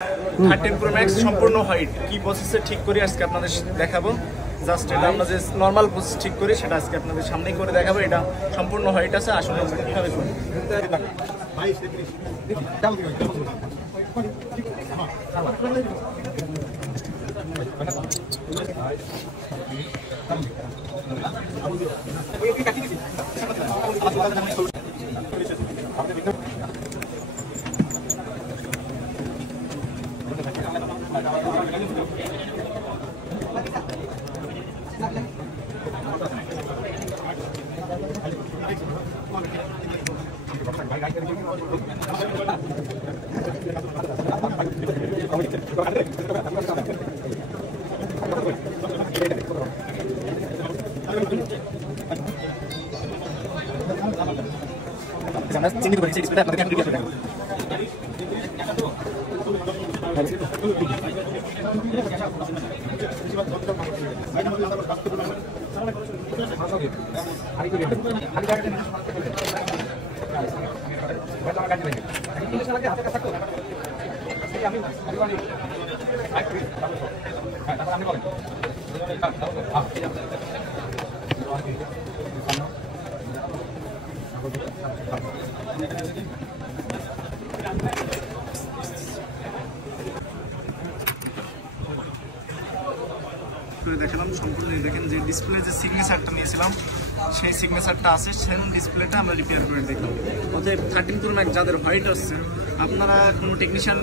13 Pro Max সম্পূর্ণ white কি প্রসেসে ঠিক করি আজকে আপনাদের দেখাবো। জাস্ট এটা আমরা যে নরমাল প্রসেস ঠিক করি সেটা আজকে আপনাদের সামনেই করে দেখাবো। এটা সম্পূর্ণ হোয়াইট আছে, আসলে কিভাবে করি। আমরা চিনি করে সেই ডিসপ্লেটা আপনাদের ক্যামেরা দিয়ে দেখাবো। দেখালাম সম্পূর্ণ। দেখেন যে ডিসপ্লে যে সিগনেচারটা নিয়েছিলাম সেই সিগনেচারটা আছে, সেম ডিসপ্লেটা আমরা রিপেয়ার করে দেখলাম। অতএব 13 Pro Max যাদের হোয়াইট আসছে, আপনারা কোনো টেকনিশিয়ান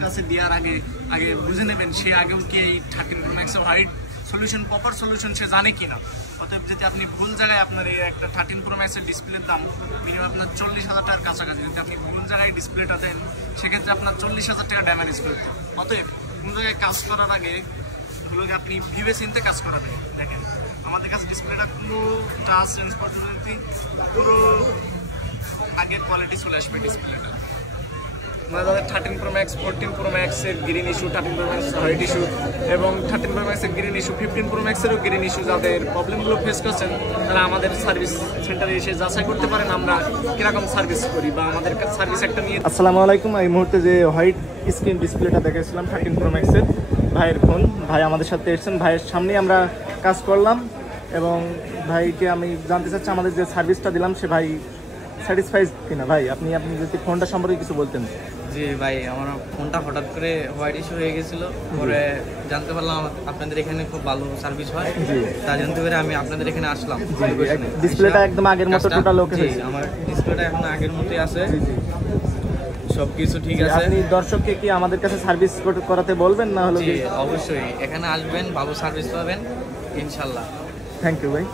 কাছে দেওয়ার আগে বুঝে নেবেন সে আগেও কি এই 13 Pro Max white solution proper solution সে জানে কিনা। অতএব যদি আপনি ভুল জায়গায় আপনার এই একটা 13 Pro Max এর ডিসপ্লের দাম মিনিমাম আপনার 40,000 টাকার কাছাকাছি, যদি আপনি ভুল জায়গায় ডিসপ্লেটা দেন সেক্ষেত্রে আপনার 40,000 টাকা ড্যামেজ করতে। অতএব কোন জায়গায় কাজ করার আগে আপনি ভেবে চিন্তে কাজ করাবেন। দেখেন আমাদের কাছে ডিসপ্লেটা পুরো টাচ চেঞ্জ করতে পুরো আগের কোয়ালিটি চলে আসবে ডিসপ্লেটা। আমাদের 13 Pro Max 14 Pro Max এর green issue, 13 Pro Max white issue এবং 13 Pro Max এর গ্রিন ইস্যু, 15 Pro Max এরও গ্রিন ইস্যু, যাদের প্রবলেমগুলো ফেস করছেন তারা আমাদের সার্ভিস সেন্টারে এসে যাচাই করতে পারেন আমরা কিরকম সার্ভিস করি বা আমাদের সার্ভিস একটা নিয়ে। আসসালামু আলাইকুম। এই মুহূর্তে যে হোয়াইট স্ক্রিন ডিসপ্লেটা দেখাচ্ছিলাম 13 Pro Max এর ভাইয়ের ফোন, ভাই আমাদের সাথে এসেছেন, ভাইয়ের সামনেই আমরা কাজ করলাম এবং ভাইকে আমি জানতে চাচ্ছি আমাদের যে সার্ভিসটা দিলাম সে ভাই স্যাটিসফাইড কিনা। ভাই আপনি যদি ফোনটা সম্পর্কে কিছু বলতেন। জি ভাই, আমার ফোনটা হঠাৎ করে হোয়াইট ইস্যু হয়ে গেছিলো, পরে জানতে পারলাম আপনাদের এখানে খুব ভালো সার্ভিস হয়, তা জানতে পেরে আমি আপনাদের এখানে আসলাম। ডিসপ্লেটা একদম আগের মতো টোটাল ওকে হয়েছে? আমার ডিসপ্লেটা এখন আগের মতোই আছে, সবকিছু ঠিক আছে। আপনি দর্শককে কি আমাদের কাছে সার্ভিস করাতে বলবেন না হলো? অবশ্যই এখানে আসবেন, ভালো সার্ভিস পাবেন ইনশাল্লাহ। থ্যাংক ইউ ভাই।